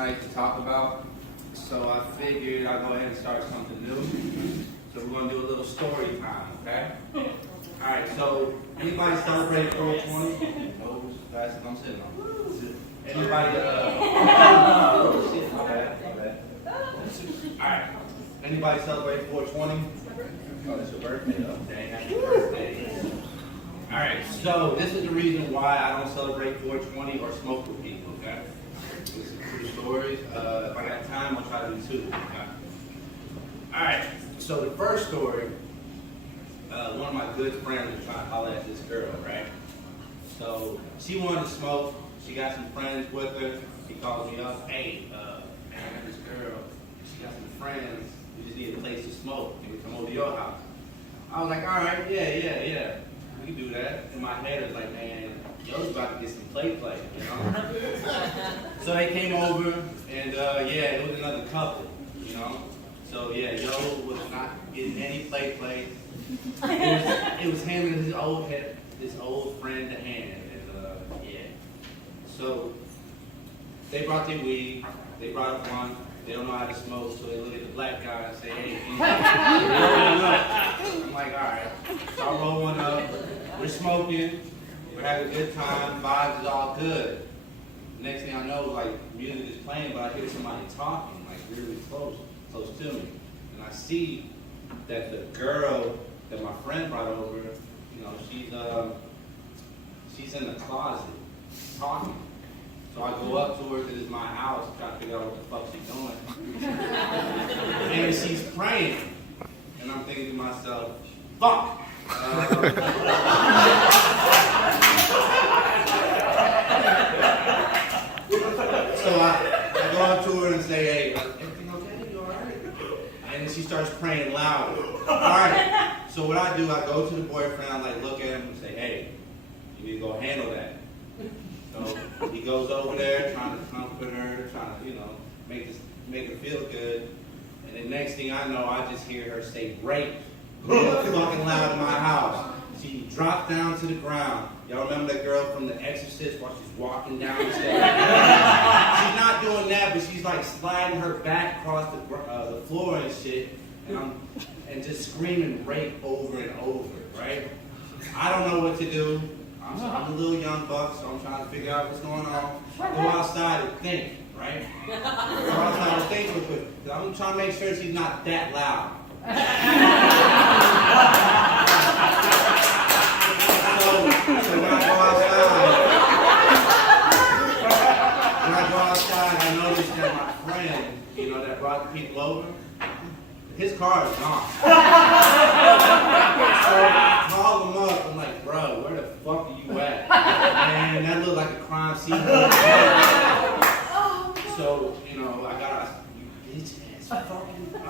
tonight to talk about, so I figured I'd go ahead and start something new. So we're gonna do a little story time, okay? All right. So anybody celebrate 420? No, that's what I'm sitting on. Anybody? Oh shit, my bad. All right. Anybody celebrate 420? Oh, it's your birthday. Okay, happy birthday. All right. So this is the reason why I don't celebrate 420 or smoke with people. Okay. This is true stories. If I got time, I'll try to do two. Okay? All right. So the first story, one of my good friends was trying to holler at this girl, right? So she wanted to smoke. She got some friends with her. He calls me up, hey, I got this girl. She got some friends. We just need a place to smoke. Can we come over to your house? I was like, all right, yeah. We can do that. In my head, I was like, man, Yo's about to get some play, you know? So they came over, and it was another couple, you know? So yeah, Yo was not getting any play. It was him and his old friend to hand, and yeah. So they brought their weed. They brought up one. They don't know how to smoke, so they look at the black guy and say, "Hey, can you roll one up?" I'm like, all right. So I roll one up. We're smoking. We're having a good time. Vibes is all good. Next thing I know, like music is playing, but I hear somebody talking, like really close to me, and I see that the girl that my friend brought over, you know, she's in the closet talking. So I go up to her because it's my house, trying to figure out what the fuck she's doing, and she's praying, and I'm thinking to myself, fuck. So I go up to her and say, hey, everything okay? You all right? And then she starts praying louder. All right. So what I do, I go to the boyfriend, I like look at him and say, hey, you need to go handle that. So he goes over there trying to comfort her, trying to, you know, make her feel good. And the next thing I know, I just hear her say rape. Real fucking loud in my house. She dropped down to the ground. Y'all remember that girl from The Exorcist while she's walking down the stairs? She's not doing that, but she's like sliding her back across the floor and shit, and just screaming rape over and over, right? I don't know what to do. I'm a little young buck, so I'm trying to figure out what's going on. Go outside and think, right? Go outside and think real quick. I'm trying to make sure she's not that loud. So when I go outside, I notice that my friend, you know, that brought the people over, his car is gone. So I call him up. I'm like, bro, where the fuck are you at? Man, that looked like a crime scene. So, you know, I got you bitch ass fucking. So I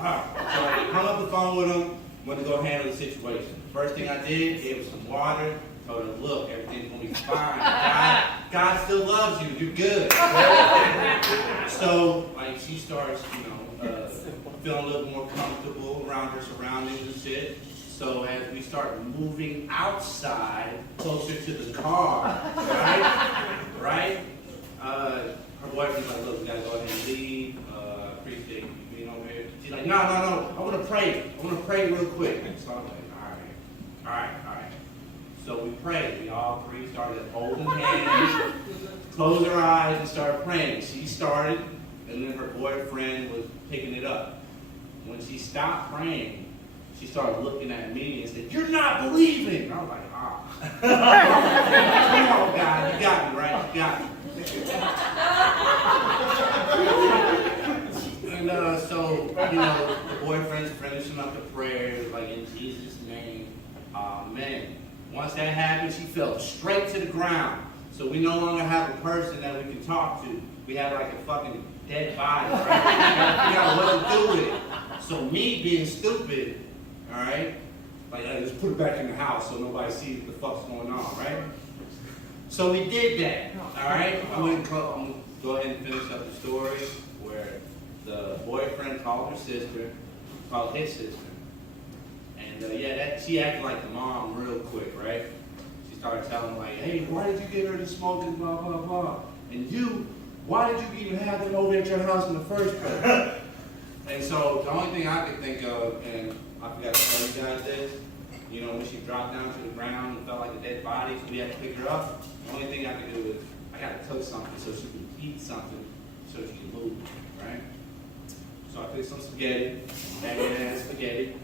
hung up the phone with him, went to go handle the situation. First thing I did, gave him some water, told him, look, everything's gonna be fine. God still loves you, you're good. So, like, she starts, you know, feeling a little more comfortable around her surroundings and shit. So as we start moving outside, closer to the car, right? Her boyfriend's like, look, we gotta go ahead and leave. Appreciate you being over here. She's like, no, I wanna pray real quick. So I'm like, all right. So we prayed. We all three started holding hands, closed our eyes, and started praying. She started, and then her boyfriend was picking it up. When she stopped praying, she started looking at me and said, you're not believing. I was like, come on, God, you got me, right? You got me. And so, you know, the boyfriend's finishing up the prayer, like, in Jesus' name, amen. Once that happened, she fell straight to the ground. So we no longer have a person that we can talk to. We have like a fucking dead body, right? We got what to do with it. So me being stupid, all right, like I just put it back in the house so nobody sees what the fuck's going on, right? So we did that, all right? I'm gonna go ahead and finish up the story where the boyfriend called his sister, and she acted like the mom real quick, right? She started telling like, hey, why did you get her to smoke and blah blah blah? And you why did you even have them over at your house in the first place? And so the only thing I could think of, and I forgot to tell you guys this, you know, when she dropped down to the ground and felt like a dead body, so we had to pick her up. The only thing I could do is I got to cook something so she can eat something so she can move, right? So I fixed some spaghetti, ass spaghetti.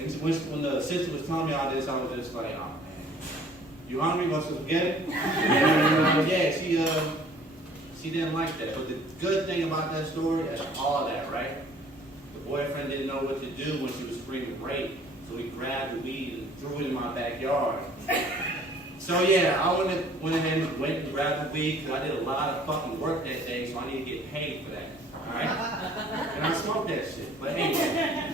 And when the sister was telling me all this, I was just like, oh man, you hungry? Want some spaghetti? And yeah, she didn't like that. But the good thing about that story is all of that, right? The boyfriend didn't know what to do when she was screaming rape. So he grabbed the weed and threw it in my backyard. So yeah, I went ahead and went and grabbed the weed because I did a lot of fucking work that day, so I need to get paid for that. Alright? And I smoked that shit. But anyway,